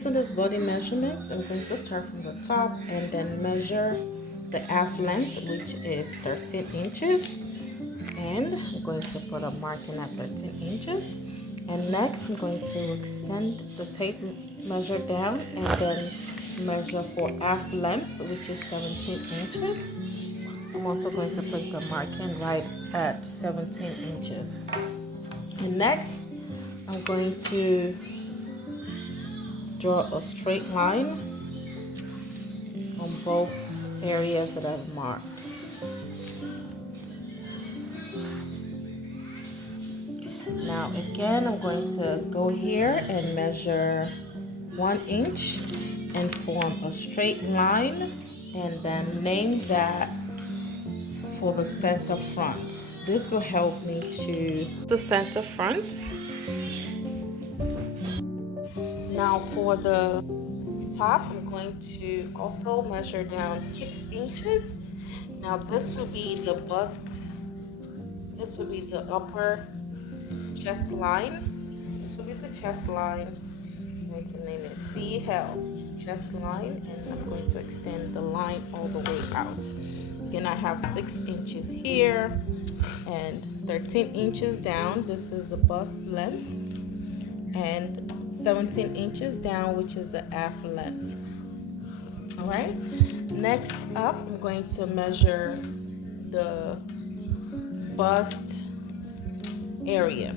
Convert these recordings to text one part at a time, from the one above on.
using this body measurements, I'm going to start from the top and then measure the half length, which is 13 inches. And I'm going to put a marking at 13 inches. And next, I'm going to extend the tape measure down and then measure for half length, which is 17 inches. I'm also going to place a marking right at 17 inches. And next, I'm going to draw a straight line on both areas that I've marked. Now again, I'm going to go here and measure 1 inch and form a straight line and then name that for the center front. This will help me to the center front. Now for the top, I'm going to also measure down 6 inches. Now this will be the bust, this will be the upper chest line. This will be the chest line. I'm going to name it CL, chest line, and I'm going to extend the line all the way out. Again, I have 6 inches here and 13 inches down. This is the bust length, and 17 inches down, which is the half length. All right. Next up, I'm going to measure the bust area.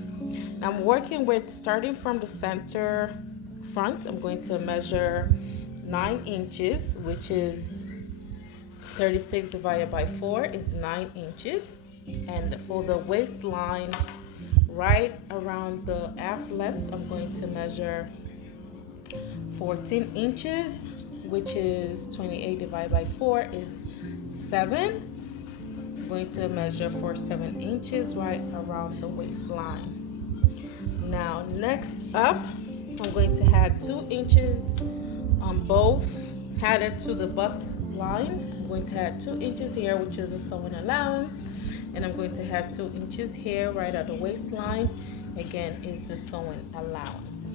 Now I'm working with starting from the center front. I'm going to measure 9 inches, which is 36 divided by 4 is 9 inches. And for the waistline, right around the half length, I'm going to measure 14 inches, which is 28 divided by 4 is 7. I'm going to measure for 7 inches right around the waistline. Now next up, I'm going to add 2 inches on both added to the bust line. I'm going to add 2 inches here, which is the sewing allowance, and I'm going to add 2 inches here right at the waistline. Again, is the sewing allowance.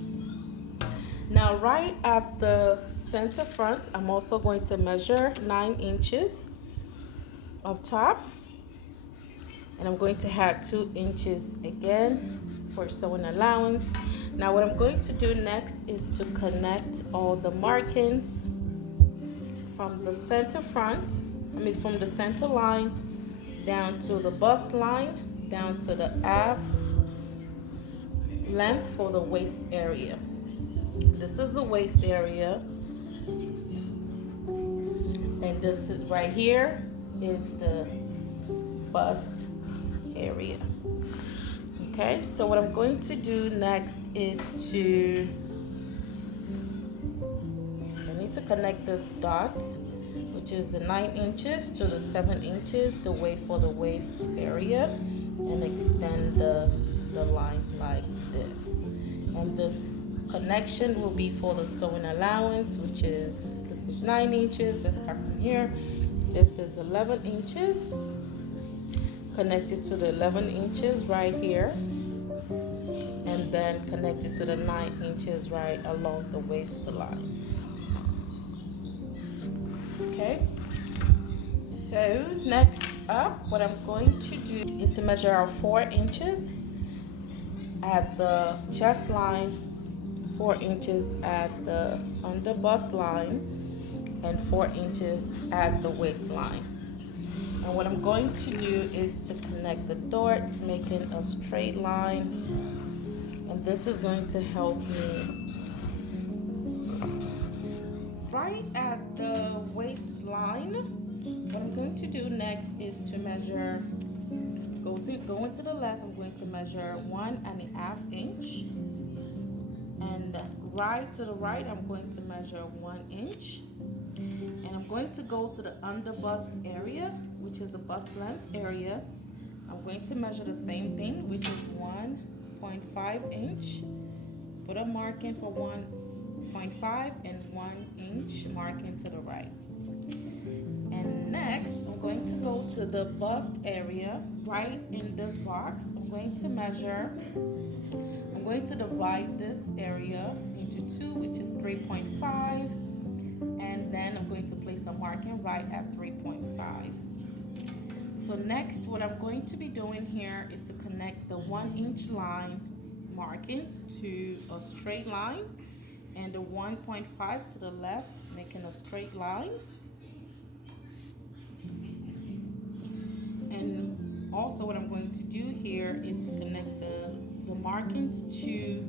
Now right at the center front, I'm also going to measure 9 inches up top, and I'm going to add 2 inches again for sewing allowance. Now what I'm going to do next is to connect all the markings from the center front, from the center line down to the bust line, down to the half length for the waist area. This is the waist area, and this is right here is the bust area. Okay, so what I'm going to do next is I need to connect this dot, which is the 9 inches to the 7 inches, the way for the waist area, and extend the line like this. And this connection will be for the sewing allowance, which is, this is 9 inches. Let's start from here. This is 11 inches. Connected to the 11 inches right here, and then connected to the 9 inches right along the waistline. Okay, so next up, what I'm going to do is to measure out 4 inches at the chest line, 4 inches at the under bust line, and 4 inches at the waistline. And what I'm going to do is to connect the dot, making a straight line. And this is going to help me. Right at the waistline, what I'm going to do next is to measure, going to the left, I'm going to measure 1.5 inch. And right to the right, I'm going to measure 1 inch. And I'm going to go to the under bust area, which is the bust length area. I'm going to measure the same thing, which is 1.5 inch. Put a marking for 1.5 and 1 inch marking to the right. And next, I'm going to go to the bust area right in this box. I'm going to divide this area into 2, which is 3.5, and then I'm going to place a marking right at 3.5. So next, what I'm going to be doing here is to connect the 1-inch line markings to a straight line, and the 1.5 to the left, making a straight line. And also what I'm going to do here is to connect the markings to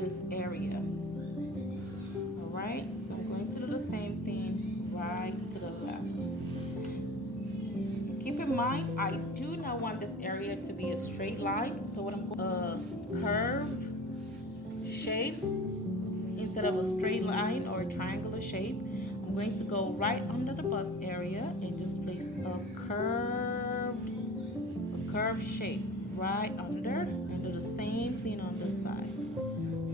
this area. All right, so I'm going to do the same thing right to the left. Keep in mind, I do not want this area to be a straight line, so what I'm going to curve shape instead of a straight line or a triangular shape. I'm going to go right under the bust area and just place a curved shape right under, and do the same thing on this side.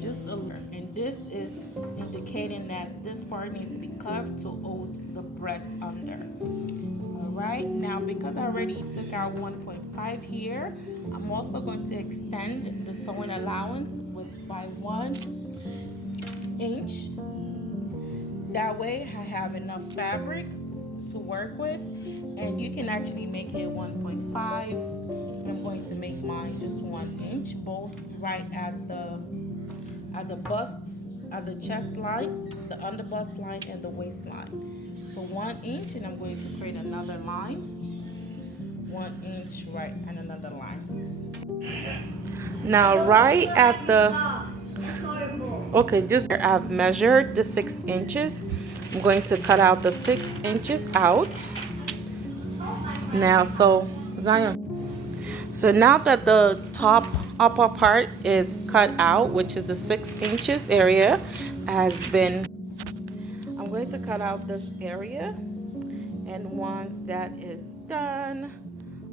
Just a little. And this is indicating that this part needs to be curved to hold the breast under. Alright, now because I already took out 1.5 here, I'm also going to extend the sewing allowance by 1 inch. That way I have enough fabric to work with, and you can actually make it 1.5. I'm going to make mine just 1 inch, both right at the busts, at the chest line, the under bust line, and the waistline. So 1 inch, and I'm going to create another line, 1 inch right, and another line. Now right at the just I've measured the 6 inches. I'm going to cut out the 6 inches out. Now, so now that the top upper part is cut out, which is the 6 inches area, has been, I'm going to cut out this area. And once that is done,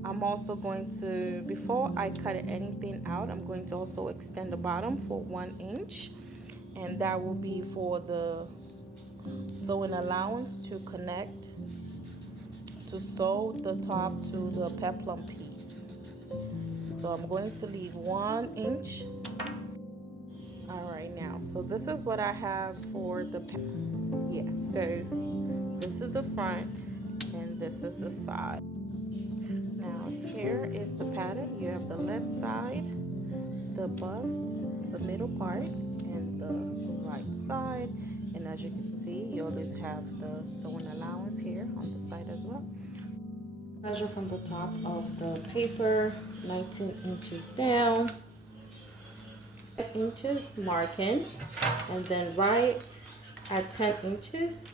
I'm also going to, before I cut anything out, I'm going to also extend the bottom for 1 inch. And that will be for the sewing allowance to connect, to sew the top to the peplum piece. So I'm going to leave 1 inch. All right, now, so this is what I have for the, so this is the front and this is the side. Now here is the pattern. You have the left side, the busts, the middle part, and the right side. And as you can see, you always have the sewing allowance here on the side as well. Measure from the top of the paper, 19 inches down, 10 inches marking, and then right at 10 inches,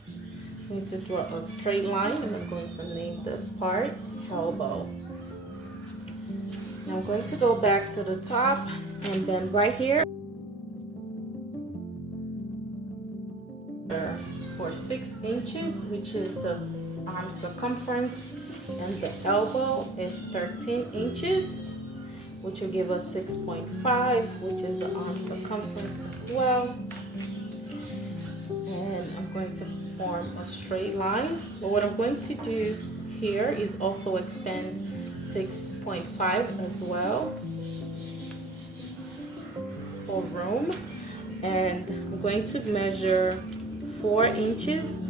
I'm going to draw a straight line, and I'm going to name this part elbow. Now I'm going to go back to the top, and then right here for 6 inches, which is the arm circumference, and the elbow is 13 inches, which will give us 6.5, which is the arm circumference as well. And I'm going to form a straight line. But what I'm going to do here is also extend 6.5 as well for room. And I'm going to measure 4 inches.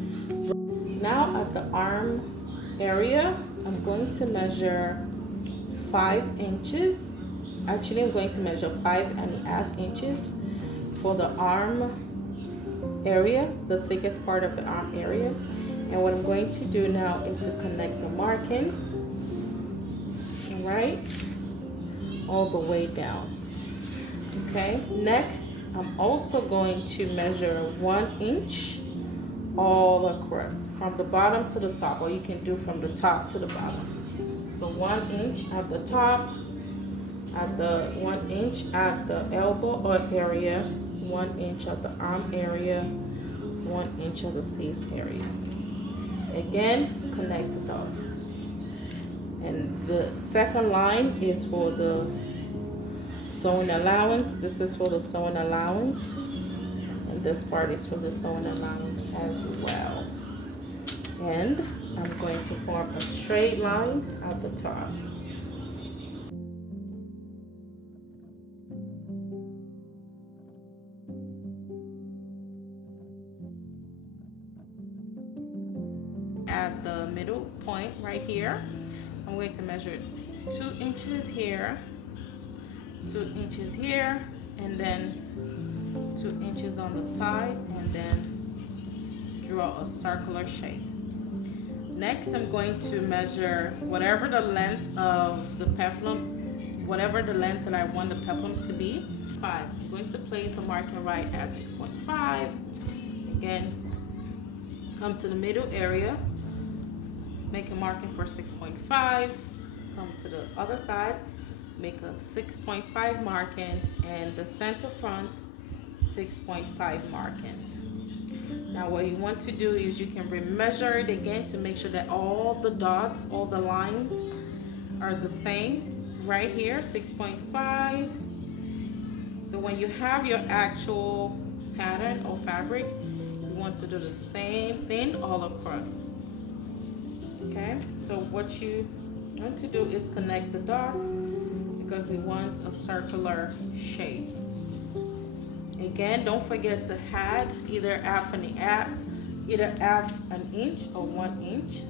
Now at the arm area, I'm going to measure 5 inches. Actually, I'm going to measure 5.5 inches for the arm area, the thickest part of the arm area. And what I'm going to do now is to connect the markings, right, all the way down. Okay, next I'm also going to measure 1 inch all across from the bottom to the top, or you can do from the top to the bottom. So 1 inch at the top, at the 1 inch at the elbow or area, 1 inch at the arm area, 1 inch at the sleeves area. Again, connect the dots. And the second line is for the sewing allowance. This is for the sewing allowance, and this part is for the sewing allowance as well. And I'm going to form a straight line at the top. the middle point right here. I'm going to measure 2 inches here, 2 inches here, and then 2 inches on the side, and then draw a circular shape. Next, I'm going to measure whatever the length of the peplum, whatever the length that I want the peplum to be. 5. I'm going to place a marking right at 6.5. Again, come to the middle area, make a marking for 6.5. Come to the other side, make a 6.5 marking, and the center front 6.5 marking. Now what you want to do is you can remeasure it again to make sure that all the dots, all the lines are the same. Right here, 6.5. So when you have your actual pattern or fabric, you want to do the same thing all across. Okay, so what you want to do is connect the dots because we want a circular shape. Again, don't forget to add either half an inch or 1 inch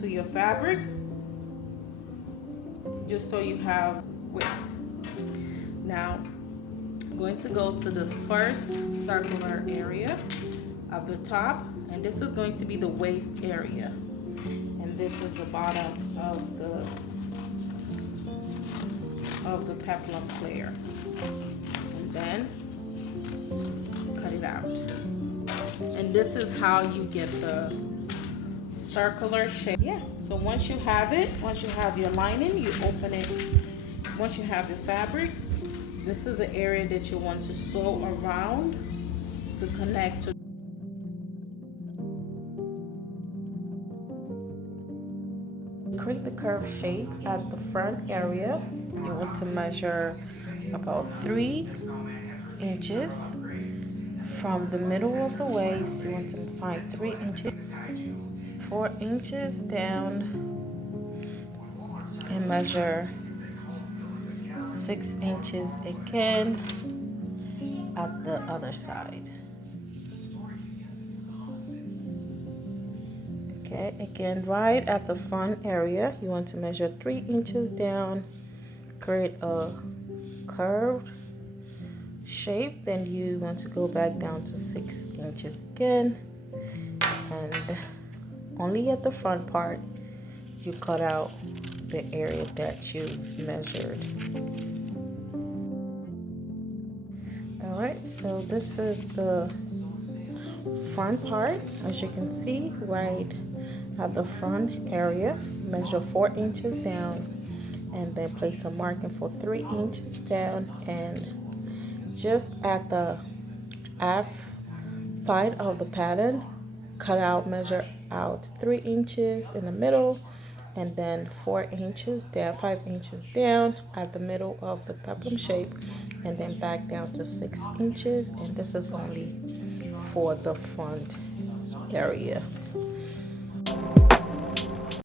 to your fabric, just so you have width. Now, I'm going to go to the first circular area of the top, and this is going to be the waist area, and this is the bottom of the peplum flare. And then cut it out, and this is how you get the circular shape. Yeah, so once you have it, once you have your lining, you open it. Once you have your fabric, this is the area that you want to sew around to connect to. Create the curved shape at the front area. You want to measure about 3 inches from the middle of the waist. You want to find 3 inches, 4 inches down, and measure 6 inches again at the other side. Okay, again, right at the front area, you want to measure 3 inches down, create a curved shape. Then you want to go back down to 6 inches again, and only at the front part you cut out the area that you've measured. All right, so this is the front part. As you can see, right at the front area, measure 4 inches down, and then place a marking for 3 inches down, and just at the half side of the pattern, cut out, measure out 3 inches in the middle, and then 4 inches down, 5 inches down at the middle of the peplum shape, and then back down to 6 inches. And this is only for the front area.